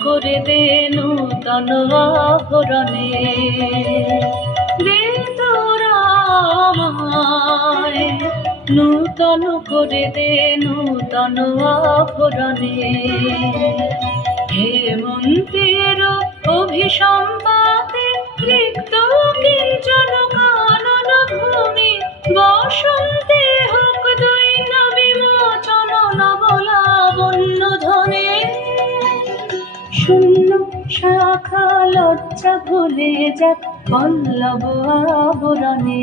করে দে নূতন আভরণে। দে নূতন করে দে নূতন আভরণে। হেমন্তের অভিসম্পাতে শাখা লজ্জা ভুলে যাক পল্লব আবরণে।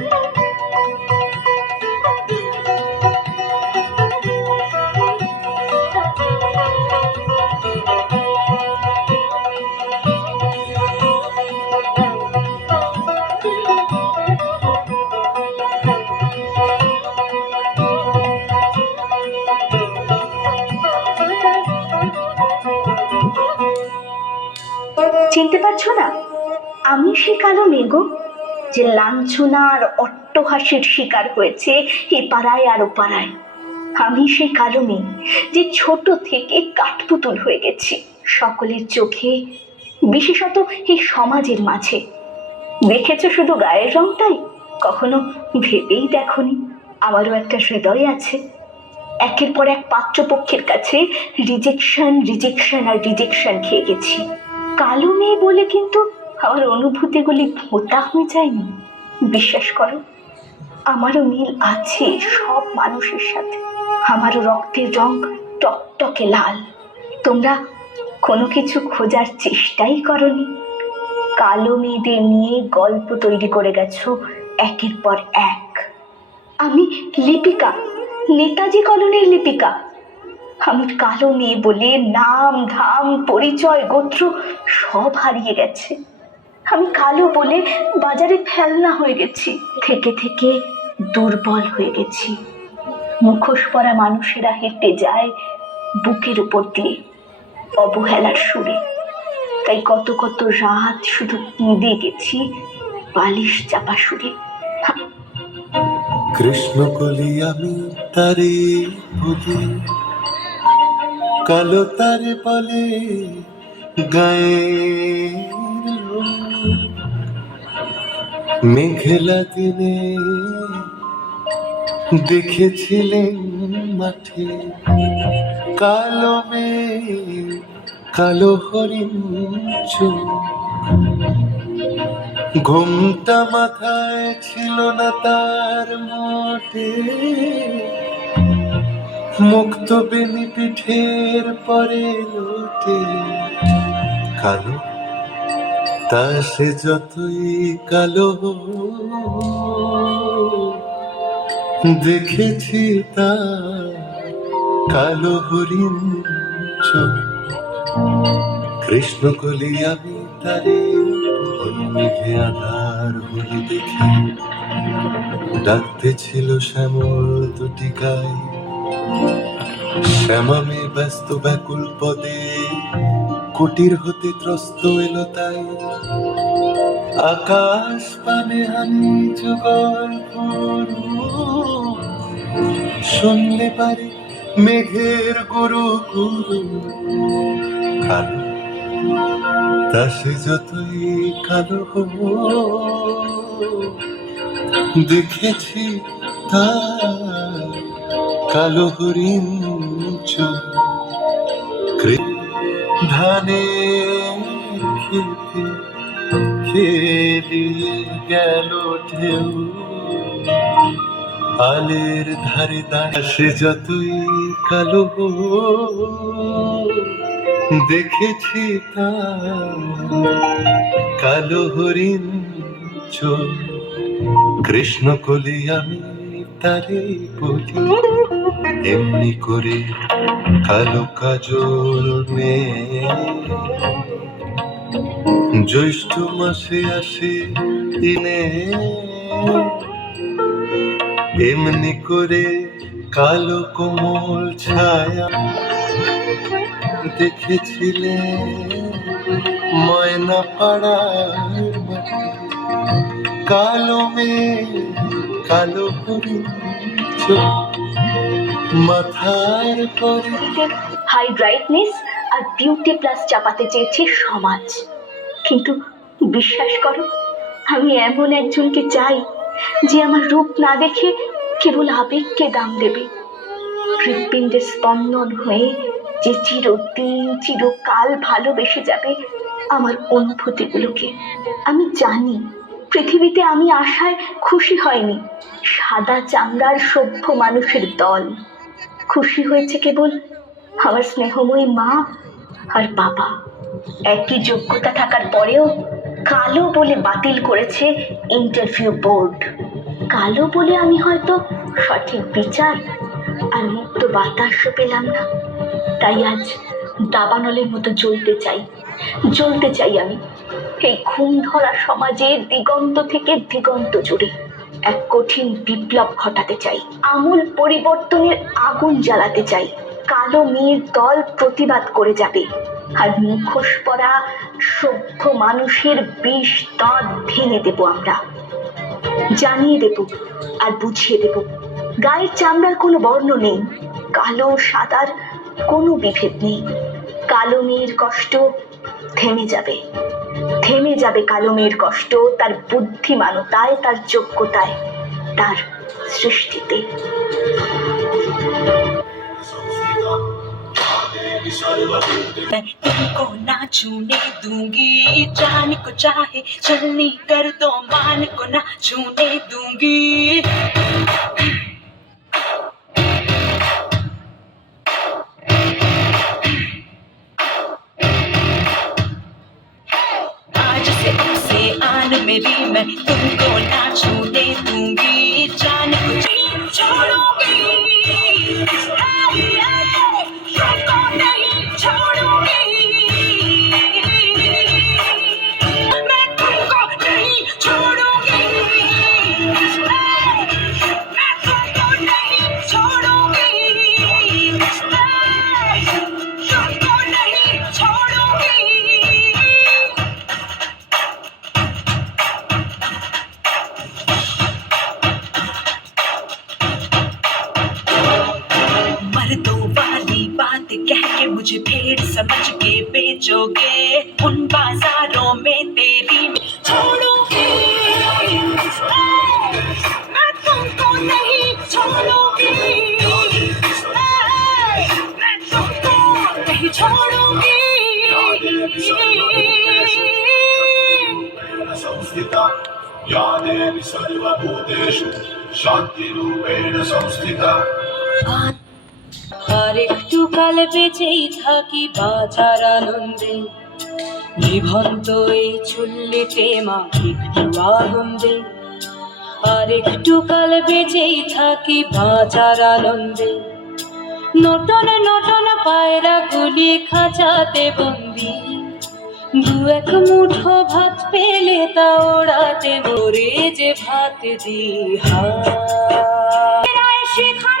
আমি সে কালো মেঘ যে লাঞ্ছনার অট্টহাসির শিকার হয়েছে এ পাড়ায় আর ও পাড়ায়। আমি সেই কালো মেয়ে যে ছোট থেকে কাঠপুতুল হয়ে গেছি। সকলের চোখে, বিশেষত এই সমাজের মাঝে। দেখেছ শুধু গায়ের রংটাই? কখনো ভেবেই দেখনি। আমারও একটা হৃদয় আছে। একের পর এক পাত্রপক্ষের কাছে রিজেকশন রিজেকশন আর রিজেকশন খেয়ে গেছি। কালো মেয়ে বলে কিন্তু আমার অনুভূতিগুলি ভোতা হয়ে যায়নি? বিশ্বাস করো, আমারও মিল আছে সব মানুষের সাথে। আমারও রক্তের রং টকটকে লাল। তোমরা কোনো কিছু খোঁজার চেষ্টাই করনি। কালো মেয়েদের নিয়ে গল্প তৈরি করে গেছো একের পর এক। আমি লিপিকা, নেতাজি কলোনির লিপিকা। আমি কালো মেয়ে বলে নাম, ধাম, পরিচয়, গোত্র সব হারিয়ে গেছে। আমি কালো বলে বাজারে ফেলনা হয়ে গেছি। থেকে থেকে দুর্বল হয়ে গেছি। মুখোশ পরা মানুষেরা হেঁটে যায় বুকের উপর দিয়ে অবহেলার সুরে। তাই কত কত রাত শুধু কেঁদে গেছি বালিশ চাপা সুরে। কৃষ্ণ কলি আমি তারে বলি কালো তারে বলে গায়ের মেঘলা দিনে দেখেছিলেন মাঠে কালো মেঘ, কালো হরিণ ঘুমটা মাথায় ছিল না তার মোটে। মুক্ত বেনি পিঠের পরে লোটে। কালো তা সে যতই কালো দেখেছি তা কালো হরিণ কৃষ্ণ কলি আমি তারে মেঘে আধার হলো দেখে। ডাকতে ছিল শ্যামল দুটি গাই। শ্যামামে ব্যস্ত ব্যাকুল পদে কুটির হতে ত্রস্ত এলো তাই। আকাশ পানে হানি যুগল শুনলে পারে মেঘের গুরু গুরু। কালো, তা সে যতই কালো হব দেখেছি তা কালো হরিণ চোখ। ধানে খেতে খেলিয়ে গেল ঢেউ। আলের ধারে দাঁড়াসে যতই কালো দেখেছি তা কালো হরিণ চোখ। কৃষ্ণ কলি আমি তারে বলি। এমনি করে কালো কাজল মেয়ে। জ্যৈষ্ঠ মাসে আসে দিনে। এমনি করে কালো কোমল ছায়া দেখেছিলে ময়না পাড়ার কালো মেয়ে, কালো চোখ মাথার হাই ব্রাইটনেস আর বিউটি প্লাস চাপাতে চেয়েছে সমাজ। কিন্তু বিশ্বাস করো, আমি এমন একজনকে চাই যে আমার রূপ না দেখে কেবল আবেগকে দাম দেবে। হৃৎপিণ্ডের স্পন্দন হয়ে যে চিরদিন চিরকাল ভালোবেসে যাবে আমার অনুভূতিগুলোকে। আমি জানি, পৃথিবীতে আমি আশায় খুশি হয়নি, সাদা চামড়ার সভ্য মানুষের দল। খুশি হয়েছে কেবল আমার স্নেহময়ী মা আর বাবা। একই যোগ্যতা থাকার পরেও কালো বলে বাতিল করেছে ইন্টারভিউ বোর্ড কালো বলে আমি হয়তো সঠিক বিচার আর মুক্ত বাতাসও পেলাম না। তাই আজ দাবানলের মতো জ্বলতে চাই জ্বলতে চাই আমি। এই ঘুম ধরা সমাজের দিগন্ত থেকে দিগন্ত জুড়ে। এক কঠিন বিপ্লব ঘটাতে চাই। আমূল পরিবর্তনের আগুন জ্বালাতে চাই। কালো মেয়ের দল প্রতিবাদ করে যাবে। আর মুখোশ পরা সভ্য মানুষের বিষ দাঁত ভেঙে দেব আমরা। জানিয়ে দেব আর বুঝিয়ে দেব। গায়ের চামড়ার কোনো বর্ণ নেই। কালো, সাদার কোনো বিভেদ নেই। কালো মেয়ের কষ্ট থেমে যাবে। থেমে যাবে কালো মেয়ের কষ্ট তার বুদ্ধিমানতায় তার যোগ্যতায় তার সৃষ্টিতে मैं तुमको ना छूने दूंगी जान को चाहे चलनी कर दो मान को ना छूने दूंगी आन मेरी मैं तुमको ना छूने मर्दों वाली बात कह के मुझे भेड़ समझ के बेचोगे उन बाजारों में तेरी छोड़ूँगी। मैं तुमको नहीं छोड़ूँगी। मैं तुमको नहीं छोड़ूँगी। संस्थिता सर्वभूतेषु शान्तिरूपेण संस्थिता। আর একটু কাল বেঁচেই থাকি বাঁচার আনন্দে। নিভন্ত এই চুল্লিতে মা একটু আগুন দে আর একটু কাল বেঁচেই থাকি বাঁচার আনন্দে। নটন নটন পায়রা গুলি খাঁচাতে বন্দি। দু এক মুঠো ভাত পেলে তা ওড়াতে মরে যে ভাত দি হা শিখার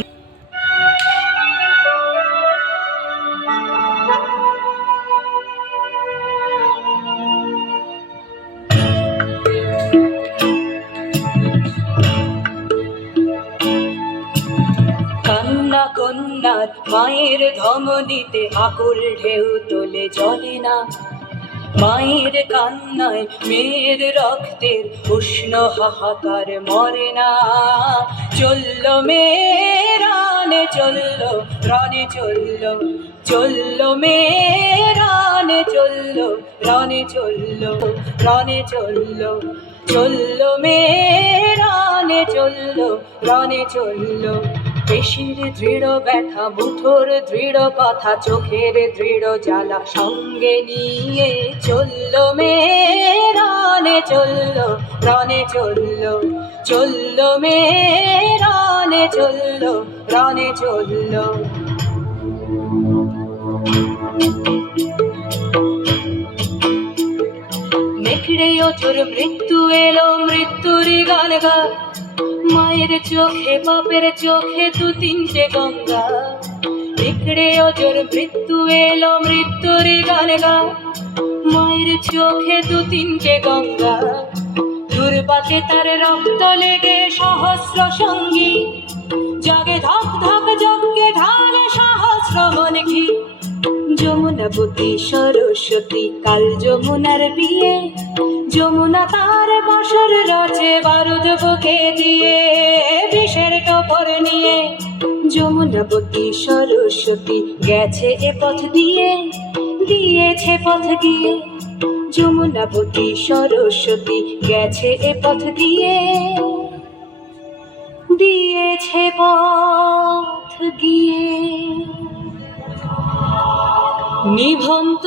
মায়ের ধমনীতে আকুল ঢেউ তোলে জলে না। মায়ের কান্নায় মেয়ের রক্তের উষ্ণ হাহাকার মরে না। চলল মেয়ে রানে চলল রানে চলল চলল মেয়ে রানে চলল রানে চলল রানে চলল চলল মেয়ে রানে চলল রানে চলল। পেশির দৃঢ় ব্যথা বুথোর দৃঢ় কথা, চোখের দৃঢ় জ্বালা, সঙ্গে নিয়ে চলল মে রানে চলল রানে চলল চলল মে রানে চলল রানে চলল। নেকড়ে অচুর মৃত্যু এলো, মৃত্যুরই গান গা। মায়ের চোখে, বাপের চোখে দু তিনটে গঙ্গা। নেকড়ে অজর মৃত্যু এলো মৃত্যুরই গান গা। মায়ের চোখে দু তিনটে গঙ্গা। দুর্বাতে তার রক্ত লেগে সহস্র সঙ্গী। জাগে ধক ধক, যজ্ঞে ঢালে সহস্র মন ঘি। যমুনাবতী সরস্বতী, কাল যমুনার বিয়ে। যমুনা তার বসর রচে, বারুদ বুকে দিয়ে, বিষের টপর নিয়ে। যমুনাবতী সরস্বতী গেছে এ পথ দিয়ে, দিয়েছে পথ গিয়ে যমুনাবতী সরস্বতী গেছে এ পথ দিয়ে, দিয়েছে পথ গিয়ে নিভন্ত